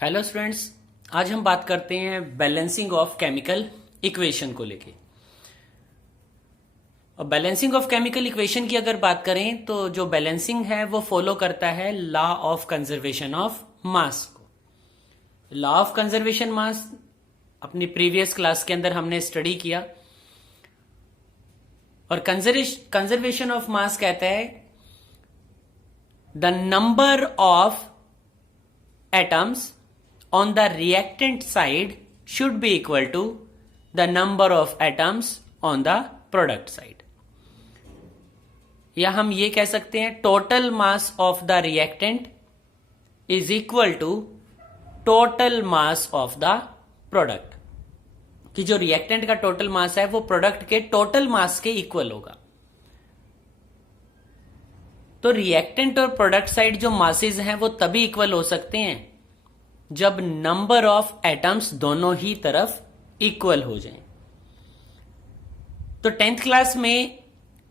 Hello students. आज हम बात करते हैं बैलेंसिंग ऑफ केमिकल इक्वेशन को लेके। और बैलेंसिंग ऑफ केमिकल इक्वेशन की अगर बात करें तो जो बैलेंसिंग है वो फॉलो करता है law of conservation of mass को। लॉ ऑफ कंजर्वेशन मास अपनी प्रीवियस क्लास के अंदर हमने स्टडी किया। और कंजर्वेशन ऑफ मास कहता है the number of atoms on the reactant side should be equal to the number of atoms on the product side। या हम ये कह सकते हैं total mass of the reactant is equal to total mass of the product, कि जो reactant का total mass है वो प्रोडक्ट के टोटल मास के इक्वल होगा। तो रिएक्टेंट और प्रोडक्ट साइड जो मासेस हैं वो तभी इक्वल हो सकते हैं जब नंबर ऑफ एटम्स दोनों ही तरफ इक्वल हो जाएं। तो 10th क्लास में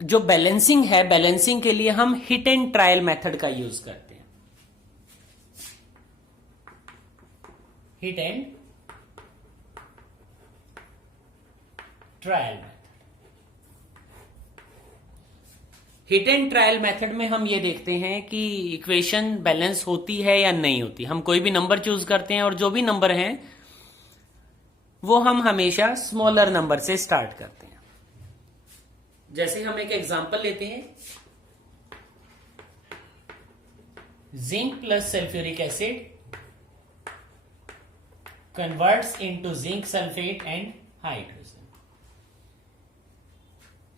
जो बैलेंसिंग है, बैलेंसिंग के लिए हम हिट एंड ट्रायल मेथड का यूज करते हैं। Hit and trial method. Hit and trial method में हम ये देखते हैं कि इक्वेशन बैलेंस होती है या नहीं होती। हम कोई भी नंबर चूज करते हैं और जो भी नंबर हैं वो हम हमेशा स्मॉलर नंबर से स्टार्ट करते हैं। जैसे हम एक एग्जांपल लेते हैं, zinc plus sulphuric acid converts into zinc sulphate and hydrogen.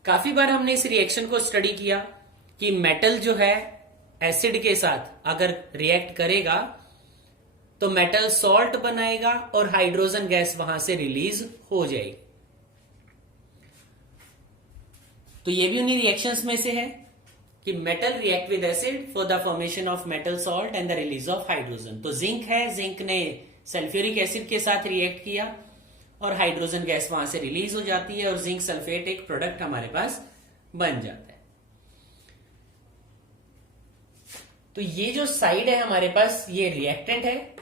काफी बार हमने इस रिएक्शन को स्टडी किया कि मेटल जो है एसिड के साथ अगर रिएक्ट करेगा तो मेटल सॉल्ट बनाएगा और हाइड्रोजन गैस वहां से रिलीज हो जाएगी। तो ये भी उन्हीं रिएक्शंस में से है कि metal react with acid for the formation of metal salt and the release of hydrogen. तो जिंक है, जिंक ने सल्फ्यूरिक एसिड के साथ रिएक्ट किया और हाइड्रोजन गैस वहां से रिलीज हो जाती है और जिंक सल्फेट एक प्रोडक्ट हमारे पास बन जाता है। तो ये जो साइड है हमारे पास ये रिएक्टेंट है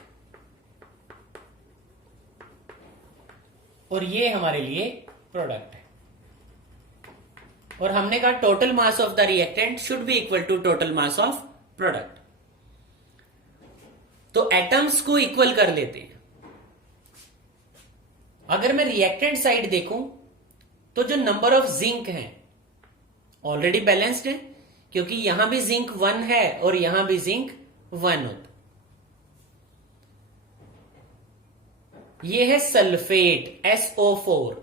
और ये हमारे लिए प्रोडक्ट है। और हमने कहा total mass of the reactant should be equal to total mass of product. तो एटम्स को इक्वल कर लेते हैं। अगर मैं रिएक्टेंट साइड देखूं तो जो नंबर ऑफ जिंक हैं ऑलरेडी बैलेंस्ड है, क्योंकि यहां भी जिंक 1 है और यहां भी जिंक 1 होता। ये है सल्फेट SO4।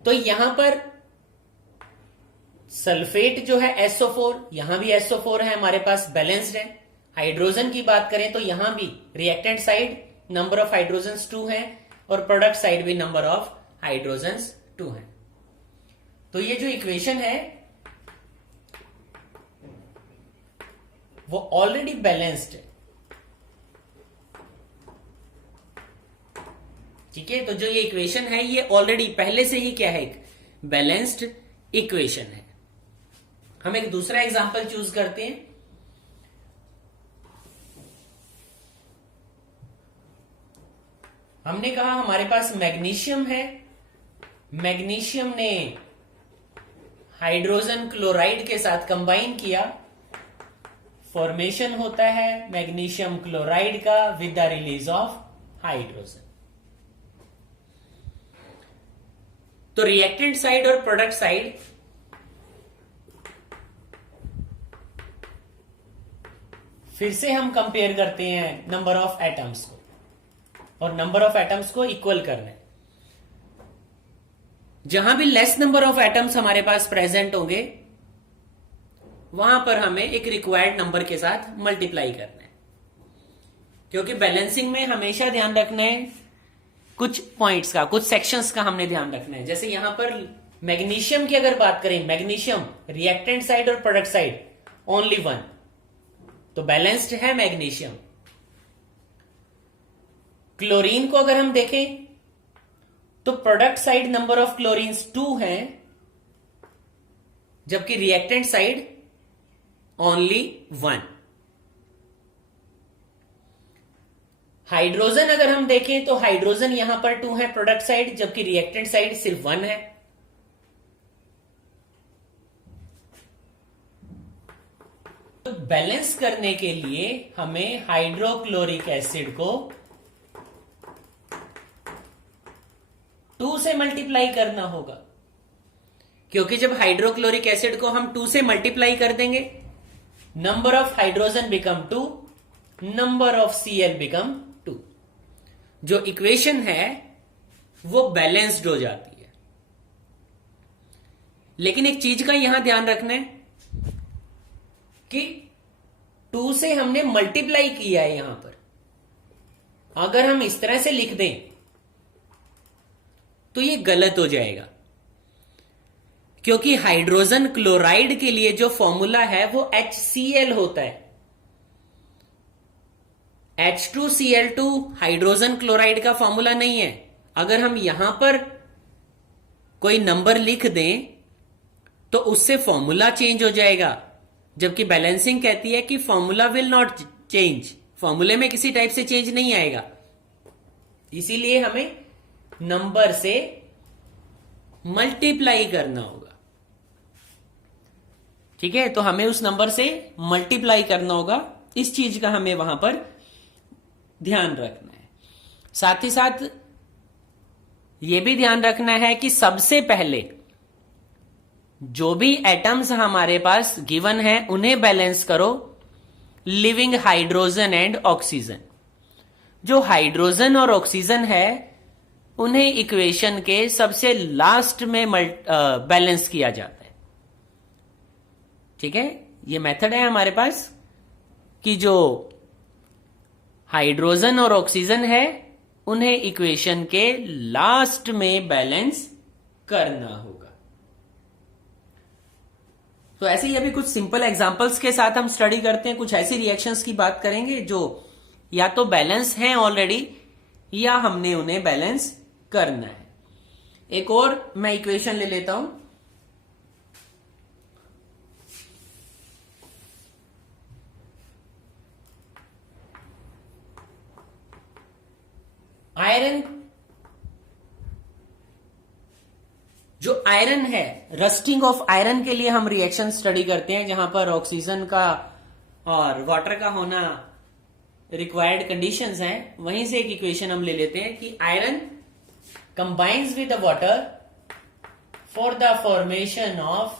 तो यहां पर सल्फेट जो है SO4, यहां भी SO4 है, हमारे पास बैलेंस्ड है। हाइड्रोजन की बात करें तो यहां भी reactant side number of hydrogens 2 है और प्रोडक्ट साइड भी नंबर ऑफ हाइड्रोजन्स 2 है। तो ये जो इक्वेशन है वो ऑलरेडी बैलेंस्ड है। ठीक है, तो जो ये इक्वेशन है ये ऑलरेडी पहले से ही क्या है, एक बैलेंस्ड इक्वेशन है। हम एक दूसरा एग्जांपल चूज करते हैं। हमने कहा हमारे पास मैग्नीशियम है, मैग्नीशियम ने हाइड्रोजन क्लोराइड के साथ कंबाइन किया, फॉर्मेशन होता है मैग्नीशियम क्लोराइड का with the release of hydrogen. तो रिएक्टेंट साइड और प्रोडक्ट साइड फिर से हम कंपेयर करते हैं नंबर ऑफ एटम्स को और नंबर ऑफ एटम्स को इक्वल करना है। जहां भी लेस नंबर ऑफ एटम्स हमारे पास प्रेजेंट होंगे वहां पर हमें एक रिक्वायर्ड नंबर के साथ मल्टीप्लाई करना है, क्योंकि बैलेंसिंग में हमेशा ध्यान रखना है कुछ पॉइंट्स का, कुछ सेक्शंस का हमने ध्यान रखना है। जैसे यहां पर मैग्नीशियम की अगर बात करें, मैग्नीशियम रिएक्टेंट साइड और प्रोडक्ट साइड ओनली 1, तो बैलेंस्ड है मैग्नीशियम। क्लोरीन को अगर हम देखें तो product side number of chlorines 2 है, जबकि रिएक्टेंट साइड ओनली 1। हाइड्रोजन अगर हम देखें तो हाइड्रोजन यहां पर 2 है प्रोडक्ट साइड, जबकि रिएक्टेंट साइड सिर्फ 1 है। तो बैलेंस करने के लिए हमें हाइड्रोक्लोरिक एसिड को 2 से मल्टीप्लाई करना होगा, क्योंकि जब हाइड्रोक्लोरिक एसिड को हम 2 से मल्टीप्लाई कर देंगे, number of hydrogen become 2, number of Cl become 2। जो इक्वेशन है वो बैलेंस्ड हो जाती है। लेकिन एक चीज का यहां ध्यान रखना है कि 2 से हमने मल्टीप्लाई किया है यहां पर। अगर हम इस तरह से लिख दें तो ये गलत हो जाएगा, क्योंकि हाइड्रोजन क्लोराइड के लिए जो फॉर्मूला है वो HCl होता है। H2Cl2 हाइड्रोजन क्लोराइड का फॉर्मूला नहीं है। अगर हम यहां पर कोई नंबर लिख दें तो उससे फॉर्मूला चेंज हो जाएगा, जबकि बैलेंसिंग कहती है कि फॉर्मूला विल नॉट चेंज, फॉर्मूले में किसी टाइप से चेंज नहीं आएगा। इसीलिए हमें नंबर से मल्टीप्लाई करना होगा। ठीक है, तो हमें उस नंबर से मल्टीप्लाई करना होगा। इस चीज का हमें वहां पर ध्यान रखना है। साथ ही साथ यह भी ध्यान रखना है कि सबसे पहले जो भी एटम्स हमारे पास गिवन है उन्हें बैलेंस करो लिविंग हाइड्रोजन एंड ऑक्सीजन। जो हाइड्रोजन और ऑक्सीजन है उन्हें इक्वेशन के सबसे लास्ट में बैलेंस किया जाता है। ठीक है, ये मेथड है हमारे पास कि जो हाइड्रोजन और ऑक्सीजन है उन्हें इक्वेशन के लास्ट में बैलेंस करना होगा। तो ऐसे ही अभी कुछ सिंपल एग्जांपल्स के साथ हम स्टडी करते हैं। कुछ ऐसी रिएक्शंस की बात करेंगे जो या तो बैलेंस हैं ऑलरेडी या हमने उन्हें बैलेंस करना है। एक और मैं इक्वेशन ले लेता हूं। आयरन, जो आयरन है, रस्टिंग ऑफ आयरन के लिए हम रिएक्शन स्टडी करते हैं, जहां पर ऑक्सीजन का और वाटर का होना रिक्वायर्ड कंडीशंस हैं। वहीं से एक इक्वेशन हम ले लेते हैं कि iron combines with the water for the formation of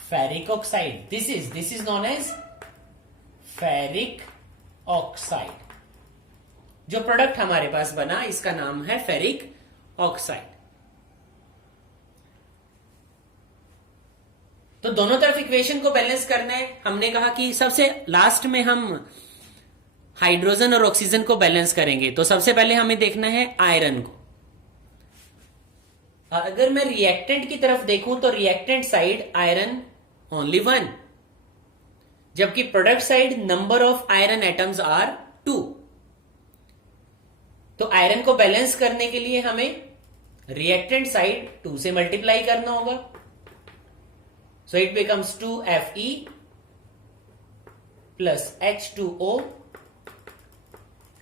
ferric oxide. This is known as ferric oxide. जो प्रोडक्ट हमारे पास बना इसका नाम है फेरिक ऑक्साइड। तो दोनों तरफ इक्वेशन को बैलेंस करना है। हमने कहा कि सबसे लास्ट में हम हाइड्रोजन और ऑक्सीजन को बैलेंस करेंगे, तो सबसे पहले हमें देखना है आयरन को। अगर मैं रिएक्टेंट की तरफ देखूं तो रिएक्टेंट साइड आयरन ओनली 1, जबकि product side number of iron atoms are 2। तो आयरन को बैलेंस करने के लिए हमें रिएक्टेंट साइड 2 से मल्टीप्लाई करना होगा। So it becomes 2Fe plus H2O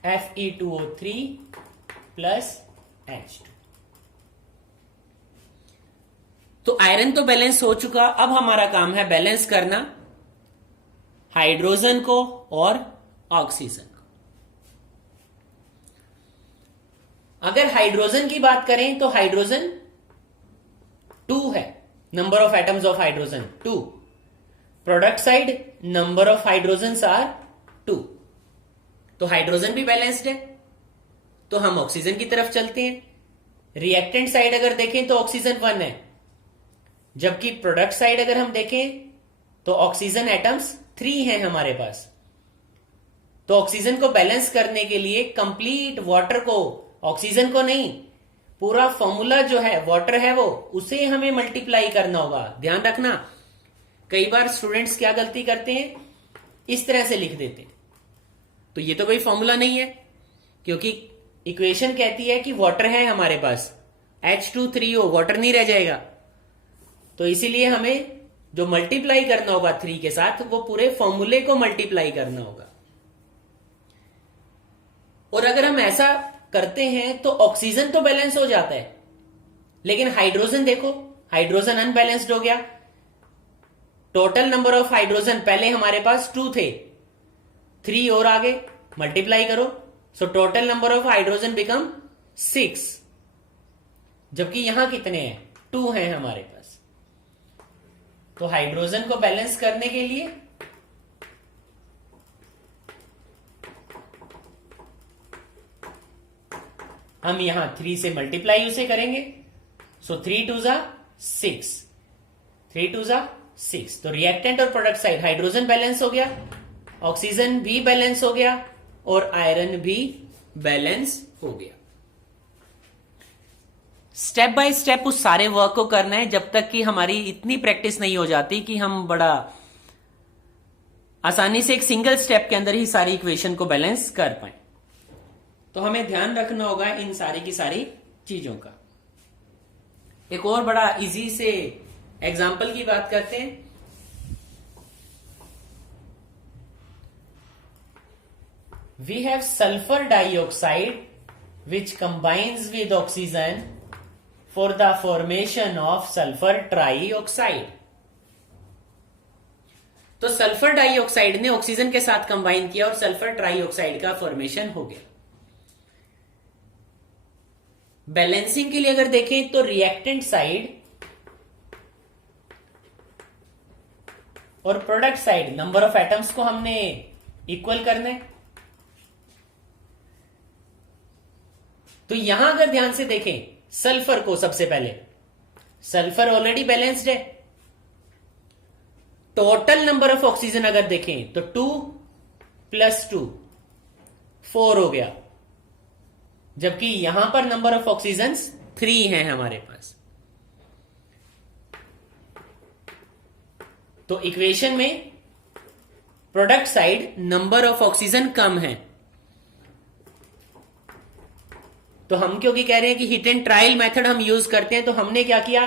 Fe2O3 plus H2। तो आयरन तो बैलेंस हो चुका। अब हमारा काम है बैलेंस करना हाइड्रोजन को और ऑक्सीजन को। अगर हाइड्रोजन की बात करें तो हाइड्रोजन 2 है, number of atoms of hydrogen 2। Product side number of hydrogen are 2। तो हाइड्रोजन भी बैलेंस्ड है। तो हम ऑक्सीजन की तरफ चलते हैं। रिएक्टेंट साइड अगर देखें तो ऑक्सीजन 1 है, जबकि प्रोडक्ट साइड अगर हम देखें तो ऑक्सीजन एटम्स 3 हैं हमारे पास। तो ऑक्सीजन को बैलेंस करने के लिए कंप्लीट वाटर को, ऑक्सीजन को नहीं, पूरा फॉर्मूला जो है वाटर है वो, उसे हमें मल्टीप्लाई करना होगा। ध्यान रखना, कई बार स्टूडेंट्स क्या गलती करते हैं, इस तरह से लिख देते हैं। तो ये तो कोई फॉर्मूला नहीं है, क्योंकि इक्वेशन कहती है कि वाटर है हमारे पास, H2O3 वाटर नहीं रह जाएगा। तो इसीलिए हमें जो मल्टीप्लाई करना होगा 3 के साथ, वो पूरे फॉर्मूले को मल्टीप्लाई करना होगा। और अगर हम ऐसा करते हैं तो ऑक्सीजन तो बैलेंस हो जाता है, लेकिन हाइड्रोजन देखो, हाइड्रोजन अनबैलेंस्ड हो गया। टोटल नंबर ऑफ हाइड्रोजन पहले हमारे पास 2 थे, 3 और आगे मल्टीप्लाई करो, so total number of hydrogen become 6, जबकि यहां कितने हैं, 2 हैं हमारे पास। तो हाइड्रोजन को बैलेंस करने के लिए हम यहां 3 से मल्टीप्लाई उसे करेंगे, सो 3 2 जा 6, 3 2 जा 6। तो रिएक्टेंट और प्रोडक्ट साइड हाइड्रोजन बैलेंस हो गया, ऑक्सीजन भी बैलेंस हो गया और आयरन भी बैलेंस हो गया। स्टेप बाय स्टेप उस सारे वर्क को करना है जब तक कि हमारी इतनी प्रैक्टिस नहीं हो जाती कि हम बड़ा आसानी से एक सिंगल स्टेप के अंदर ही सारी इक्वेशन को बैलेंस कर पाए। तो हमें ध्यान रखना होगा इन सारी की सारी चीजों का। एक और बड़ा इजी से एग्जाम्पल की बात करते हैं। We have sulfur dioxide which combines with oxygen for the formation of sulfur trioxide। तो सल्फर डाइऑक्साइड ने ऑक्सीजन के साथ कंबाइन किया और सल्फर ट्राइऑक्साइड का फॉर्मेशन हो गया। बैलेंसिंग के लिए अगर देखें तो रिएक्टेंट साइड और product side number of atoms को हमने इक्वल करना है। तो यहां अगर ध्यान से देखें सल्फर को, सबसे पहले सल्फर ऑलरेडी बैलेंस्ड है। टोटल नंबर ऑफ ऑक्सीजन अगर देखें तो 2 + 2 4 हो गया, जबकि यहां पर नंबर ऑफ ऑक्सीजन 3 है हमारे पास। तो इक्वेशन में product side number of oxygen कम है, तो हम क्योंकि कह रहे हैं कि हिट एंड ट्रायल मेथड हम यूज करते हैं, तो हमने क्या किया,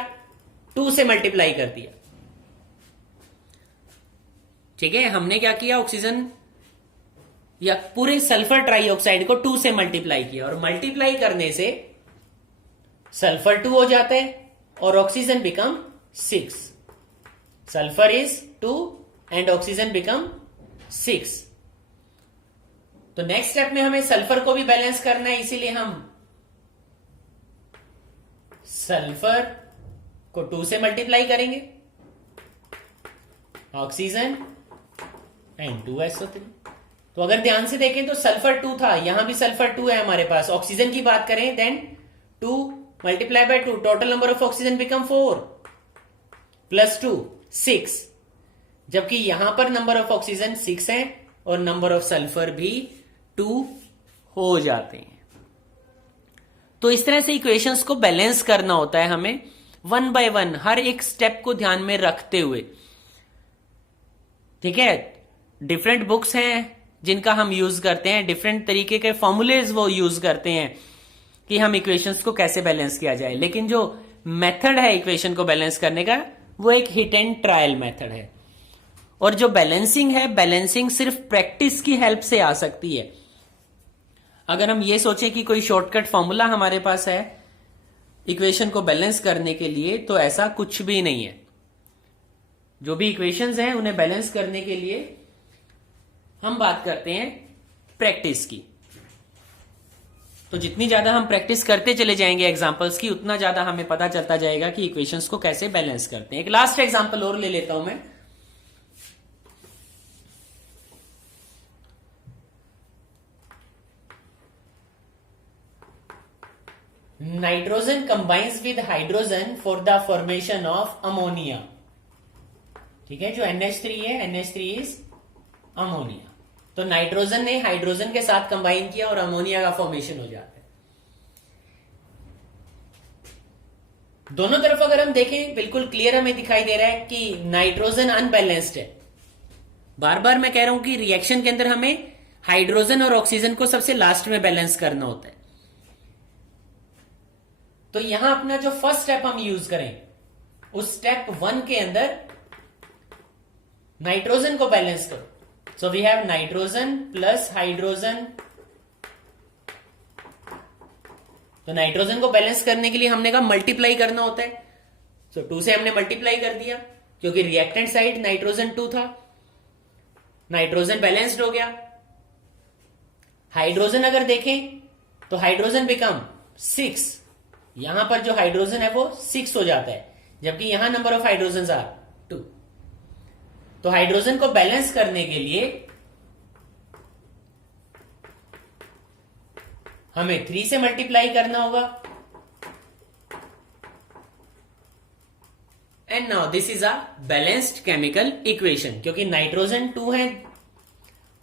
2 से मल्टीप्लाई कर दिया। ठीक है, हमने क्या किया, ऑक्सीजन या पूरे सल्फर ट्राइऑक्साइड को 2 से मल्टीप्लाई किया, और मल्टीप्लाई करने से सल्फर 2 हो जाता है और oxygen become 6। Sulphur is 2 and oxygen become 6। तो नेक्स्ट स्टेप में हमें सल्फर को भी बैलेंस करना है, इसीलिए हम सल्फर को 2 से मल्टीप्लाई करेंगे, ऑक्सीजन एंड 2SO3। तो अगर ध्यान से देखें तो सल्फर 2 था, यहां भी सल्फर 2 है हमारे पास। ऑक्सीजन की बात करें then 2 × 2, total number of oxygen become 4 + 2 6, जबकि यहां पर नंबर ऑफ ऑक्सीजन 6 है और नंबर ऑफ सल्फर भी 2 हो जाते हैं। तो इस तरह से इक्वेशंस को बैलेंस करना होता है हमें 1 बाय 1, हर एक स्टेप को ध्यान में रखते हुए। ठीक है, डिफरेंट बुक्स हैं जिनका हम यूज करते हैं, डिफरेंट तरीके के फॉर्मूलेज वो यूज करते हैं कि हम इक्वेशंस को कैसे बैलेंस किया जाए, लेकिन जो मेथड है इक्वेशन को बैलेंस करने का वो एक हिट एंड ट्रायल मेथड है। और जो बैलेंसिंग है, बैलेंसिंग सिर्फ प्रैक्टिस की हेल्प से आ सकती है। अगर हम ये सोचें कि कोई शॉर्टकट फॉर्मूला हमारे पास है इक्वेशन को बैलेंस करने के लिए, तो ऐसा कुछ भी नहीं है। जो भी इक्वेशंस हैं उन्हें बैलेंस करने के लिए हम बात करते हैं प्रैक्टिस की। तो जितनी ज्यादा हम प्रैक्टिस करते चले जाएंगे एग्जांपल्स की, उतना ज्यादा हमें पता चलता जाएगा कि इक्वेशंस को कैसे बैलेंस करते हैं। एक लास्ट एग्जांपल और ले लेता हूं मैं। Nitrogen combines with hydrogen for the formation of ammonia. ठीक है, जो NH3 है, NH3 इज अमोनिया। तो नाइट्रोजन ने हाइड्रोजन के साथ कंबाइन किया और अमोनिया का फॉर्मेशन हो जाता है। दोनों तरफ अगर हम देखें बिल्कुल क्लियर हमें दिखाई दे रहा है कि नाइट्रोजन अनबैलेंस्ड है। बार बार मैं कह रहा हूं कि रिएक्शन के अंदर हमें हाइड्रोजन और ऑक्सीजन को सबसे लास्ट में बैलेंस करना होता है। तो यहां अपना जो फर्स्ट स्टेप हम यूज करें, उस स्टेप 1 के अंदर नाइट्रोजन को बैलेंस करो। So we have nitrogen plus hydrogen तो नाइट्रोजन को बैलेंस करने के लिए हमने कहा मल्टीप्लाई करना होता है। तो 2 से हमने मल्टीप्लाई कर दिया क्योंकि रिएक्टेंट साइड नाइट्रोजन 2 था, नाइट्रोजन बैलेंस्ड हो गया। हाइड्रोजन अगर देखें तो हाइड्रोजन बिकम 6, यहां पर जो हाइड्रोजन है वो 6 हो जाता है, जबकि यहां नंबर ऑफ हाइड्रोजन आर 2। तो हाइड्रोजन को बैलेंस करने के लिए हमें 3 से मल्टीप्लाई करना होगा। And now this is a balanced chemical equation, क्योंकि नाइट्रोजन 2 है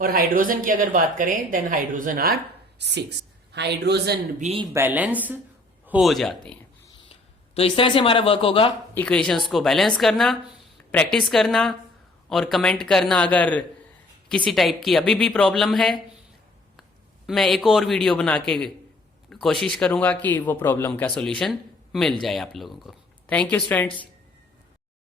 और हाइड्रोजन की अगर बात करें देन हाइड्रोजन आर 6, हाइड्रोजन भी बैलेंस हो जाते हैं। तो इस तरह से हमारा वर्क होगा, इक्वेशंस को बैलेंस करना, प्रैक्टिस करना और कमेंट करना अगर किसी टाइप की अभी भी प्रॉब्लम है। मैं एक और वीडियो बना के कोशिश करूंगा कि वो प्रॉब्लम का सॉल्यूशन मिल जाए आप लोगों को। Thank you students.